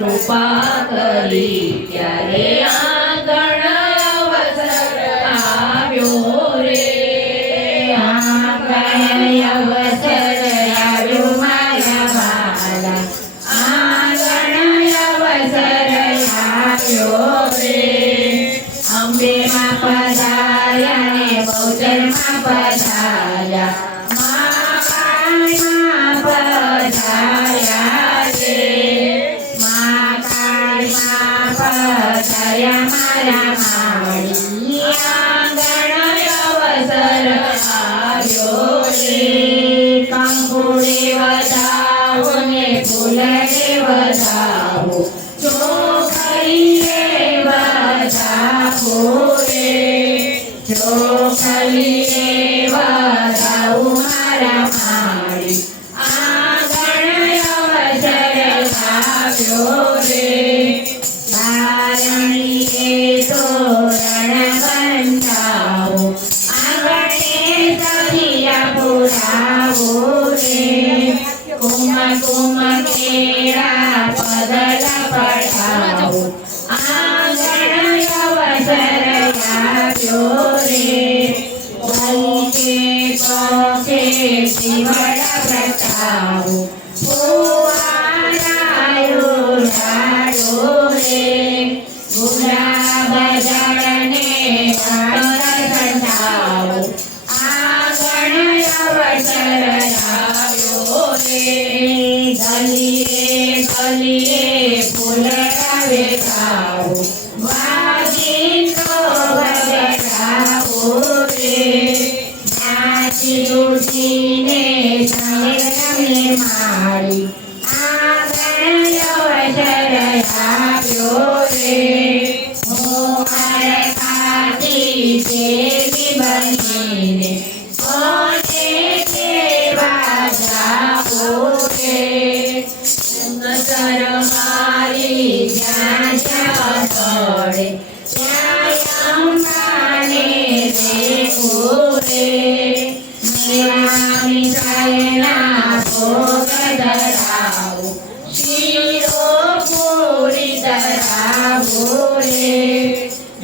કૃપા કરી ત્યારે આંગણ અવસર આવ્યો રે આંગણ અવસર આવ્યો મારા વાલા આંગણ અવસર આવ્યો રે અંબે માં પધાર્યા ને બહુચર માં પધાર્યા માં કાળીમાં પધાર્યા રે માં કાળીમાં પધાર્યા મારા માળી આંગણ અવસર આવ્યો રે કંકુડે વધાવો ને ફૂલડે વધાવો ચોખલીએ વધાવો રે ચોખલીએ વધાવો મારા માળી આંગણ અવસર આવ્યો રે તારણીએ તોરણ બંધાવો આંગણે સખિયા પુરાવો રે કુમ કુમ કેળા પદલા પડાવો આંગણ અવસર આવ્યો રે બહુકે કોકે શિવડા પ્રતાવો ફુવારાયો રાડો રે ગુલાબ જળને વાળર સંધાવો આંગણ અવસર આવ્યો રે ગલીએ ગલીએ ફૂલડા વેચાવો વાજીનો વગડાવો રે નાચી ઉઠીને તમે તમને મારી આંગણ અવસર આવ્યો રે હું ખાતી દેવી બનીને કોને કેવા જાવો રે નજર મારી જ્યાં જ્યાં પડે ત્યાં અંબાને દેવું રે મેરા મીઠાઈના ભોગ ધરાવો શીરો પૂરી ધરાવો રે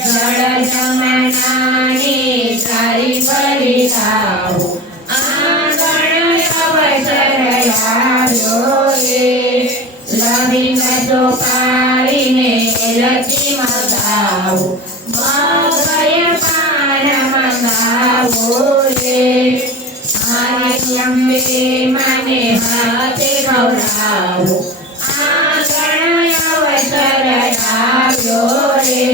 જળ જમનાની સારી ભરી લાવો આંગણ અવસર આવ્યો રે લવિંગ ચોપાડીને લચી મંગાવો મગય પાન મંગાવો રે મારી અંબે મને હાથે ગૌરાવો આંગણ અવસર આવ્યો રે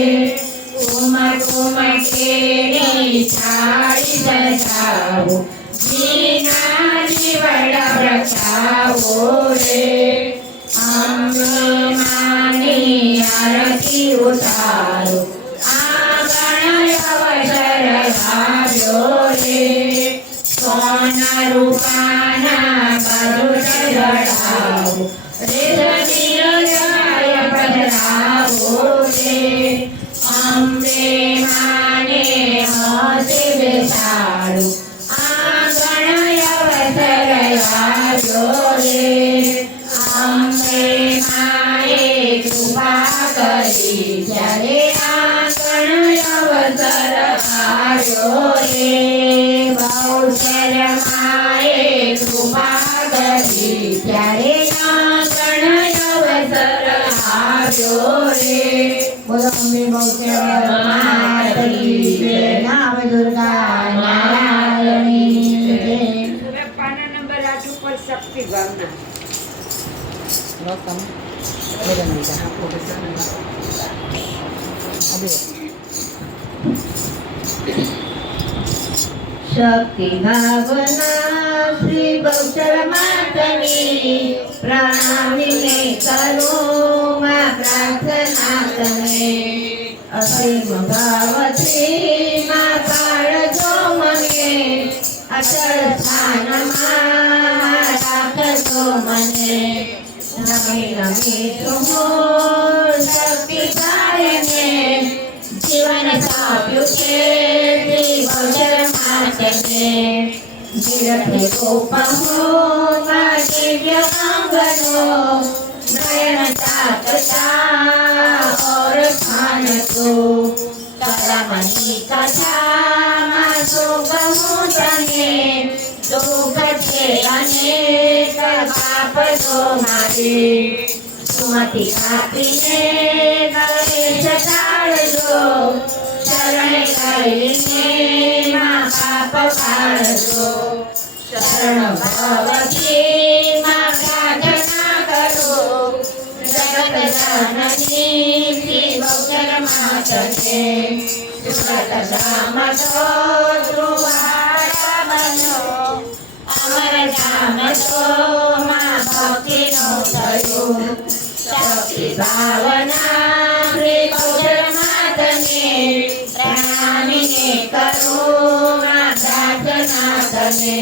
કુમ કુમ કેળી થાળી સજાવો જીના જીવડા પ્રગટાવો રે અંબે માની આરતી ઉતારો આંગણ અવસર આવ્યો રે સોના રૂપાના કરુણ જડાવો રેતની હૃદય પધરાવો રે અંબે માને હાથે બેસાડો આંગણ અવસર આવ્યો રે અંબે માએ કૃપા કરી ત્યારે આંગણ અવસર આવ્યો રે બહુચર માએ કૃપા કરી ત્યારે આંગણ અવસર આવ્યો રે બોલો અંબે બહુચર માત કી જય નામ દુર્ગા નારાયણી જય પાના નંબર 8 ઉપર શક્તિ ભાવના Welcome. Wait a minute. I'll do it. શક્તિ ભાવના શ્રી બહુચર માતની પ્રાણીને કરું માં પ્રાર્થના તમે અસીમ ભાવથી માં પાડજો મને અચળ સ્થાનમાં રાખજો મને નમી નમી તુમો શક્તિ પાડીને જીવન સાપ્યું છે શ્રી બહુચર માતને વિરહે રૂપમો માં દિવ્ય અંગનો नारायण ताकता और स्थान तो करमनी कथा मासो कहूँ तने दुख छे अनेक पाप तो मारे सुमति आपीने गणेश टाळजो शरण કરીને માં પાપ કાઢજો શરણ ભવથી માં પ્રાર્થના કરો જગત જનની શ્રી બહુચર માતને સુરત ધામ તો ધ્રુવાડા બનો અમર ધામ તો માં ભક્તિનો થયો શક્તિ ભાવના શ્રી બહુચર માતને પ્રણામીને કરો માં પ્રાર્થના તને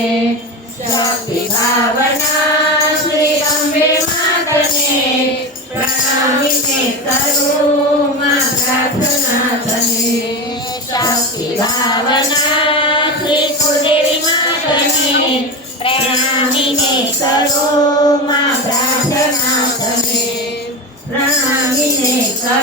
શક્તિ ભાવના શ્રી અંબે માતને પ્રણામીને કરો માં પ્રાર્થના તને શક્તિ ભાવના